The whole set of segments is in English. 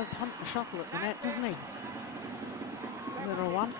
does hunt the shuttle at the net, doesn't he? Little one.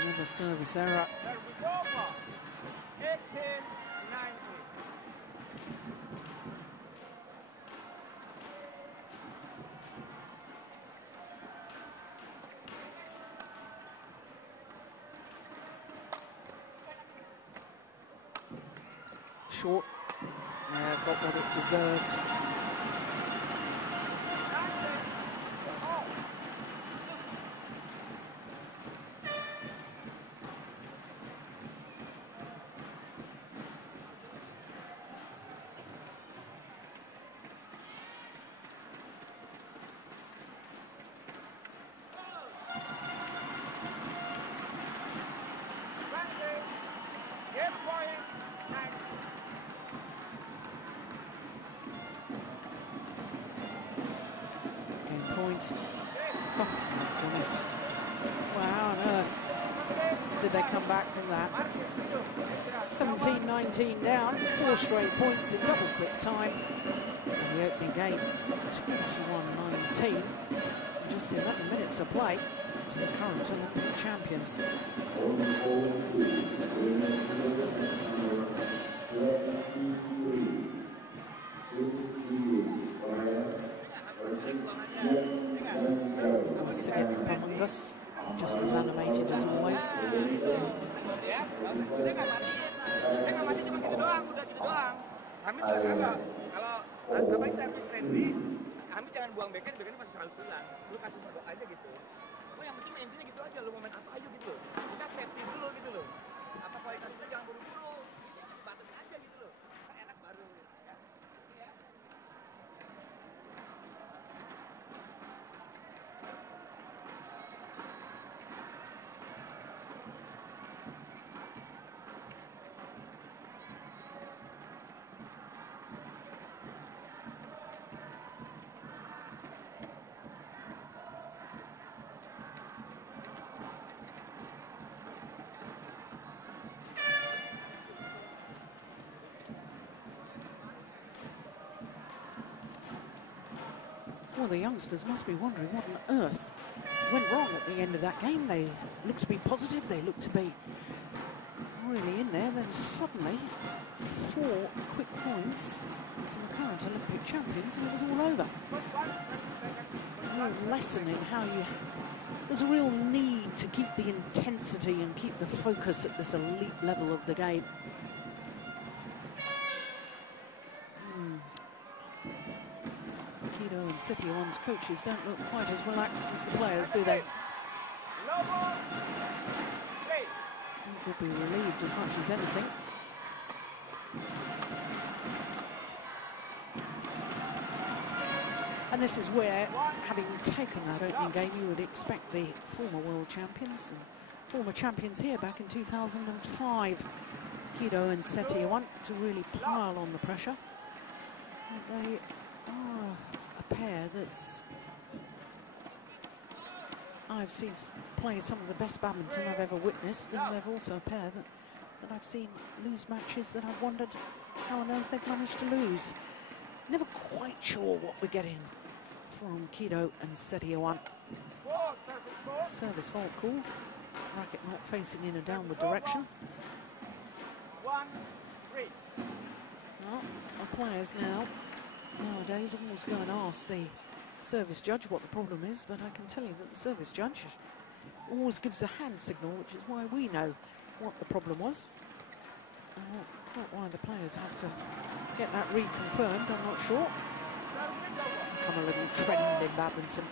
Another service error. Short. Yeah, got what it deserved. Oh, my goodness. Wow, on earth did they come back from that? 17-19 down, 4 straight points in double quick time. In the opening game, 21-19. Just 11 minutes of play to the current Olympic champions. Singing among us, just as animated as always. Kami kalau apa servis Rendy, kami jangan buang backnya pasti selalu silang. Lu kasih satu aja gitu. Lu yang penting intinya gitu aja, lu mau main apa aja gitu. Kita safety dulu gitu loh. Apa kualitas kita jangan buru-buru. Batasin aja gitu loh. Kan enak baru ya. Well, the youngsters must be wondering what on earth went wrong at the end of that game. They looked to be positive, they looked to be really in there. Then suddenly, 4 quick points to the current Olympic champions, and it was all over. A real lesson in how you... There's a real need to keep the intensity and keep the focus at this elite level of the game. And Setiawan's coaches don't look quite as relaxed as the players, do they? They'll be relieved as much as anything. And this is where, having taken that opening game, you would expect the former world champions and former champions here back in 2005, Kido and Setiawan, to really pile on the pressure. And they are a pair that's... I've seen play some of the best badminton I've ever witnessed, and they're also a pair that I've seen lose matches that I've wondered how on earth they've managed to lose. Never quite sure what we're getting from Kido and Setiawan. Service fault called. Racket not facing in a downward direction. 1-3. Well, our players now, nowadays, always go and ask the service judge what the problem is, but I can tell you that the service judge always gives a hand signal, which is why we know what the problem was. And quite why the players have to get that reconfirmed, I'm not sure. Become a little trend in badminton.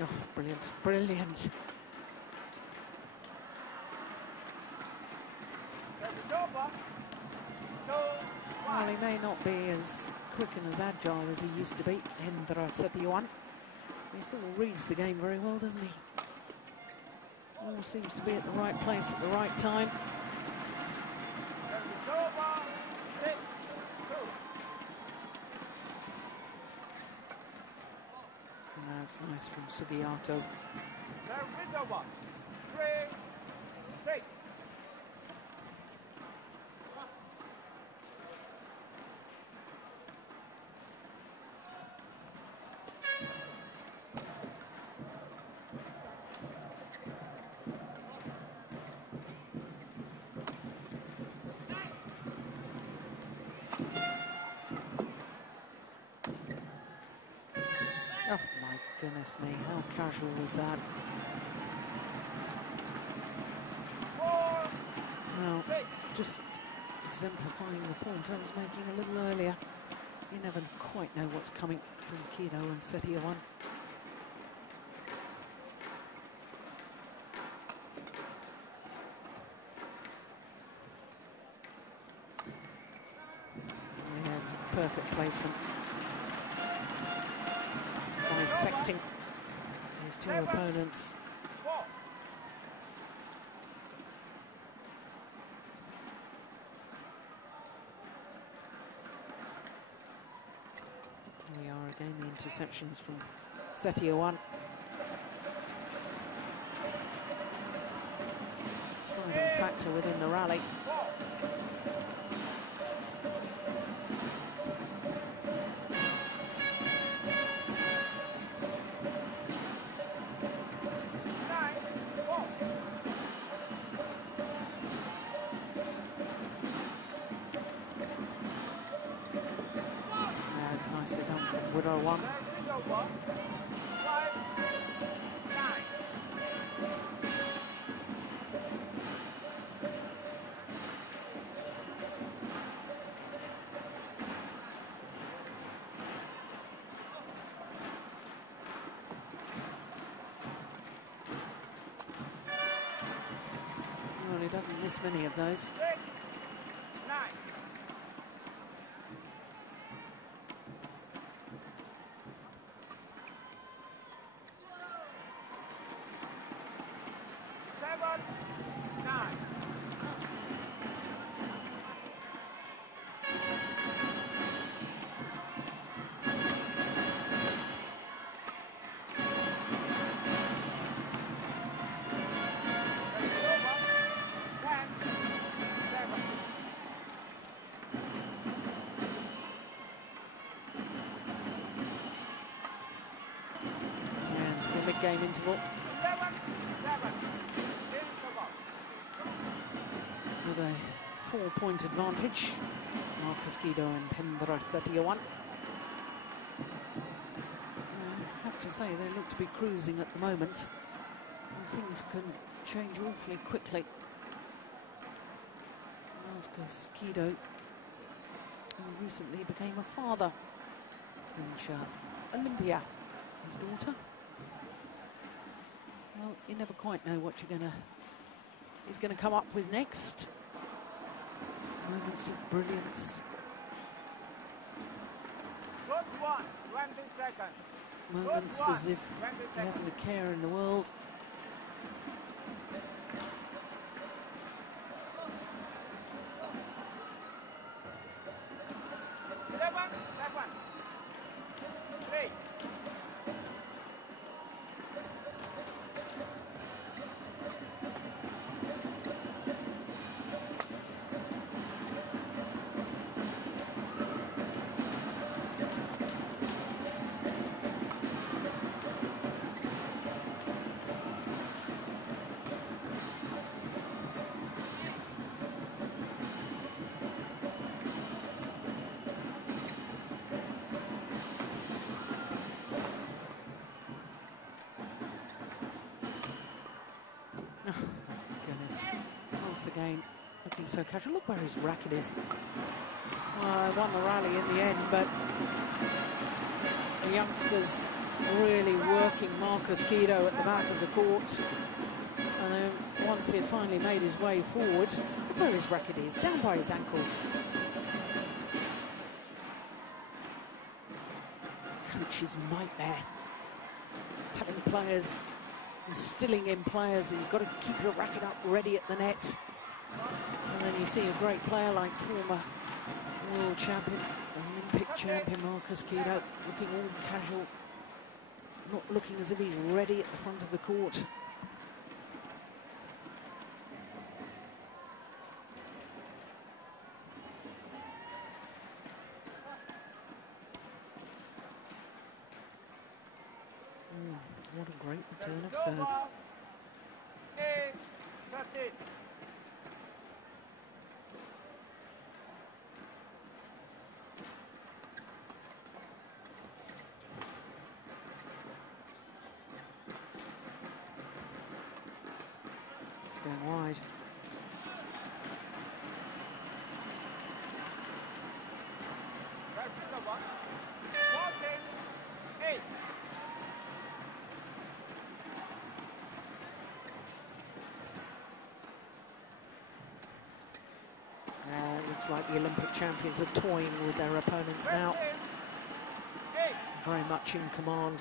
Oh, brilliant, brilliant. Well, he may not as quick and as agile as he used to be, Setiawan. He still reads the game very well, doesn't he? All seems to be at the right place at the right time. And that's nice from Sugiyato. Service 1, 3, 6. Oh my goodness me, how casual was that? Well, just exemplifying the point I was making a little earlier. You never quite know what's coming from Kido and Setiawan. Yeah, perfect placement. Dissecting his two opponents. We are again the interceptions from Setiawan. Deciding factor within the rally. Nicely done from Wirawan. Well, he doesn't miss many of those. 9. Mid-game interval. 11-7. With a 4-point advantage. Markis Kido and Setiawan. I have to say, they look to be cruising at the moment. And things can change awfully quickly. Markis Kido, who recently became a father. Olympia, his daughter. Well, you never quite know what he's gonna come up with next. Moments of brilliance. Good one, 20 seconds. Moments as if he hasn't a care in the world. Oh, goodness. Once again, looking so casual. Look where his racket is. Well, I won the rally in the end, but the youngsters really working Markis Kido at the back of the court. And then once he had finally made his way forward, look where his racket is, down by his ankles. coach's nightmare. Telling players, instilling in players, you've got to keep your racket up ready at the net. And then you see a great player like former world champion, Olympic champion Markis looking all casual, not looking as if he's ready at the front of the court. What a great return of serve. It's going wide. Looks like the Olympic champions are toying with their opponents now. Very much in command.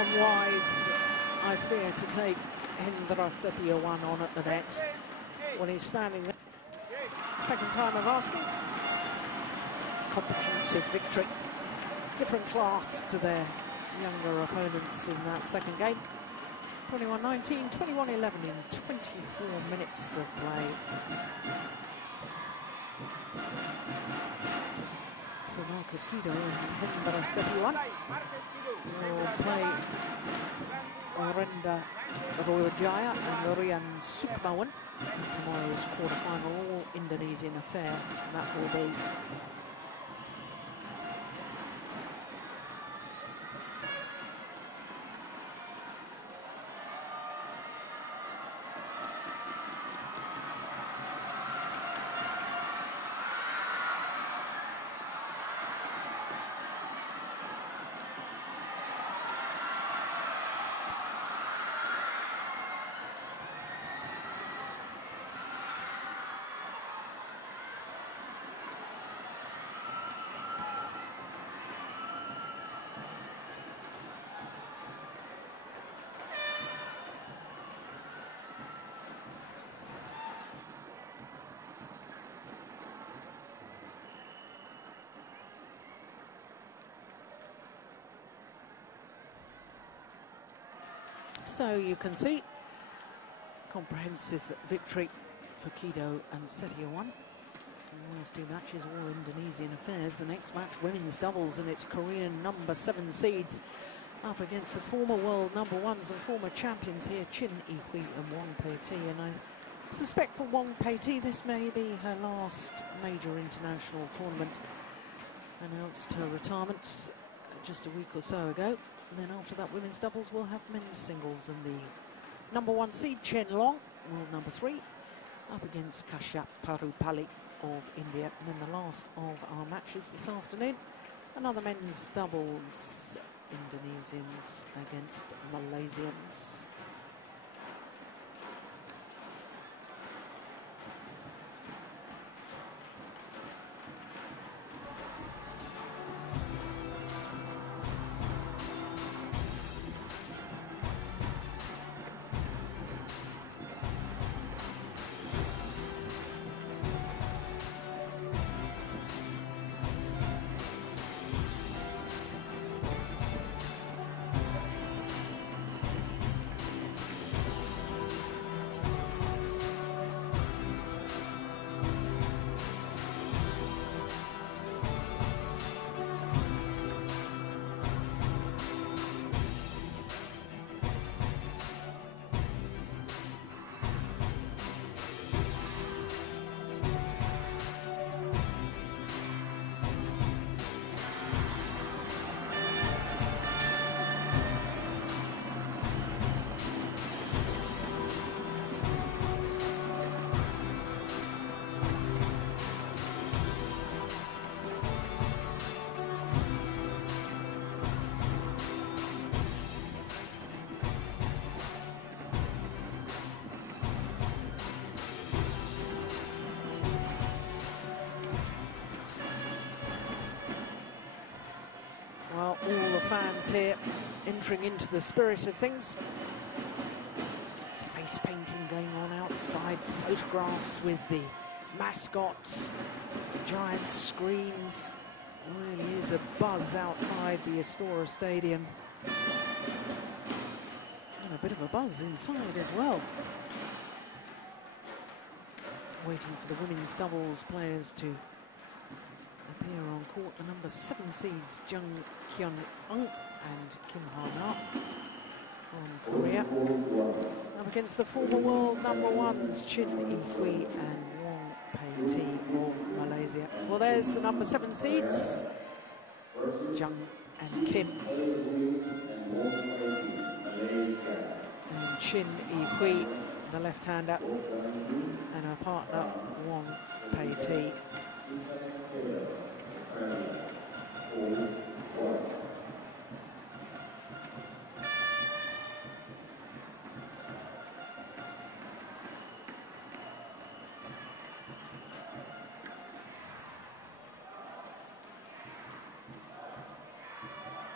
Unwise, I fear, to take Setiawan on at the net when he's standing there. Second time of asking. Comprehensive victory. Different class to their younger opponents in that second game. 21-19, 21-11 in 24 minutes of play. So Markis and Setiawan will play Rendy and Rian Sukmawan in tomorrow's quarter-final all-Indonesian affair. And that will be so you can see comprehensive victory for Kido and Setiawan. The last two matches all Indonesian affairs. The next match, women's doubles, and it's Korean #7 seeds up against the former world #1s and former champions here, Chin Yi-hui and Wong Pei-ti. And I suspect for Wong Pei-ti this may be her last major international tournament. Announced her retirement just a week or so ago. And then after that, women's doubles will have men's singles, and the #1 seed, Chen Long, world #3, up against Kashyap Parupalli of India. And then the last of our matches this afternoon, another men's doubles, Indonesians against Malaysians. here, entering into the spirit of things. Face painting going on outside, photographs with the mascots, giant screens. Really is a buzz outside the Astora Stadium. And a bit of a buzz inside as well. Waiting for the women's doubles players to appear on court. The number 7 seeds, Jung Kyun-ung and Kim Ha-na from Korea. Up against the former world #1s, Chin Yi-hui and Wong Pei-ti of Malaysia. Well, there's the number 7 seeds, Jung and Kim. And Chin Yi-hui, the left-hander, and her partner, Wong Pei-ti.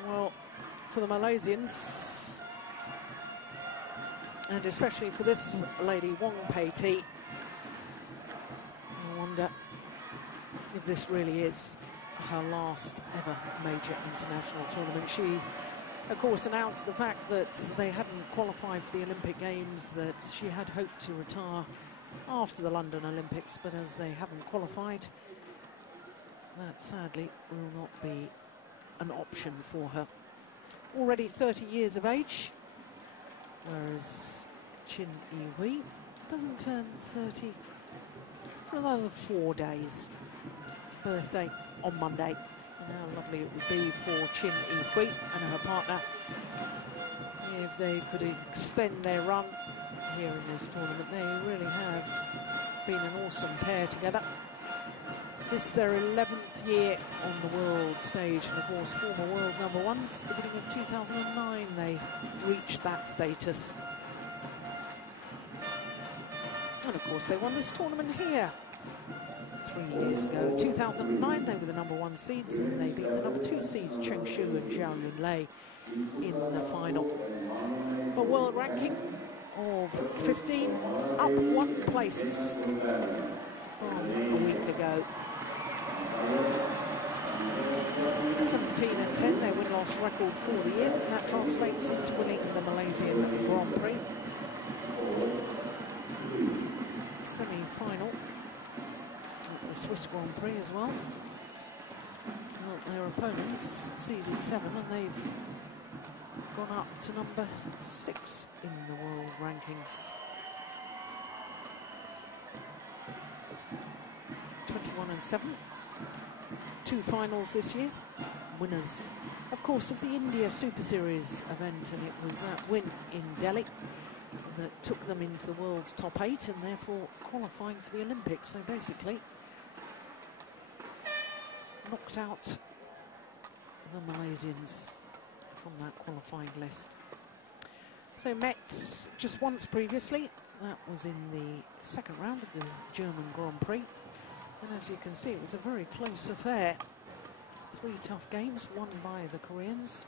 Well, for the Malaysians, and especially for this lady, Wong Pei-ti, I wonder if this really is her last ever major international tournament. She, of course, announced the fact that they hadn't qualified for the Olympic Games, that she had hoped to retire after the London Olympics, but as they haven't qualified, that sadly will not be an option for her. Already 30 years of age, whereas Chin Yi-hui doesn't turn 30 for another 4 days. Birthday on Monday. And how lovely it would be for Chin Yi-hui and her partner if they could extend their run here in this tournament. They really have been an awesome pair together. This is their 11th year on the world stage, and of course former world #1s. Beginning of 2009 they reached that status. And of course they won this tournament here 3 years ago. 2009 they were the #1 seeds, and they beat the #2 seeds Cheng Shu and Zhao Yunlei in the final. A world ranking of 15, up 1 place from a week ago. 17 and 10, their win-loss record for the year. And that translates into winning the Malaysian Grand Prix. Semi-final at the Swiss Grand Prix as well. Well, their opponents seeded 7, and they've gone up to number 6 in the world rankings. 21 and 7. 2 finals this year. Winners, of course, of the India Super Series event, and it was that win in Delhi that took them into the world's top 8 and therefore qualifying for the Olympics. So basically knocked out the Malaysians from that qualifying list. So met just once previously. That was in the second round of the German Grand Prix. And as you can see, it was a very close affair. 3 tough games won by the Koreans.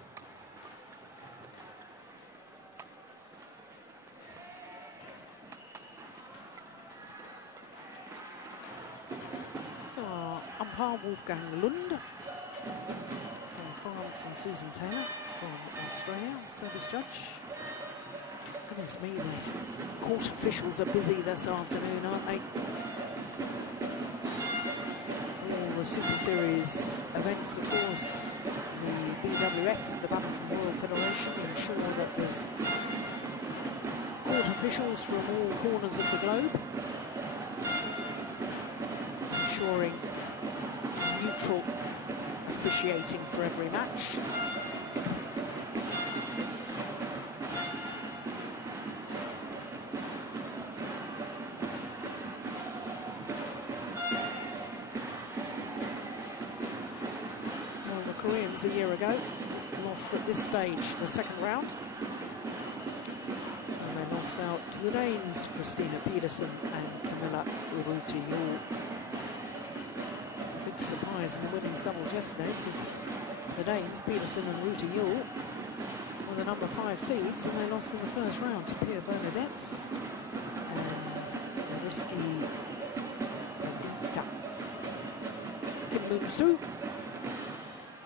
So our umpire Wolfgang Lund from France and Susan Taylor from Australia, service judge. Goodness me, the court officials are busy this afternoon, aren't they? All the Super Series events, of course, the BWF, the Badminton World Federation, ensure that there's court officials from all corners of the globe, ensuring neutral officiating for every match. A year ago, lost at this stage the second round, and they lost out to the Danes, Christina Pedersen and Camilla Urruti-Jol. Big surprise in the women's doubles yesterday, because the Danes, Pedersen and Urruti-Jol, the number 5 seeds, and they lost in the first round to Pierre Bernadette and risky Kim Moon-soo,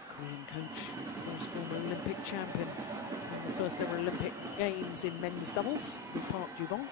Korean coach, of course former Olympic champion in the first ever Olympic Games in men's doubles with Park Ju-bong.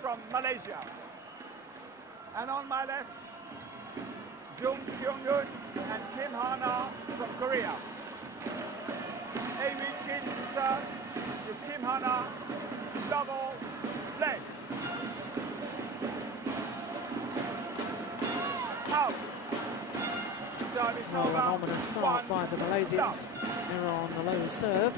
From Malaysia, and on my left, Jung Kyung-yoon and Kim Ha-na from Korea. A-Wee Shin to serve to Kim Ha-na, double leg. Out. Service Well, an over. ominous start by the Malaysians. They're on the low serve.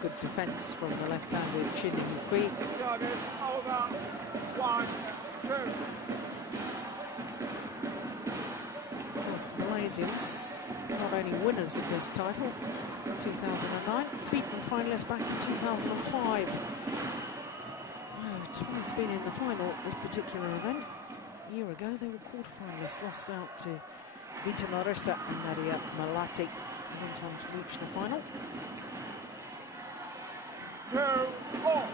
Good defence from the left-handed Chin Hui. Service over. 1, 2. Of course, the Malaysians, not only winners of this title in 2009, beaten finalists back in 2005. Twice been in the final at this particular event. A year ago, they were quarter-finalists, lost out to Vita Marissa and Nadia Malati, in time to reach the final. 2, 4.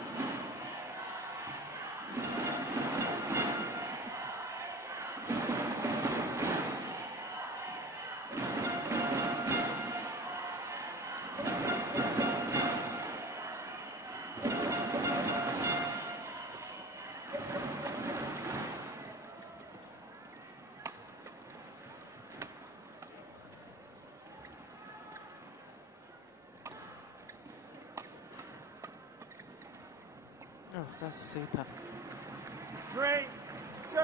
Oh, that's super. 3, 2.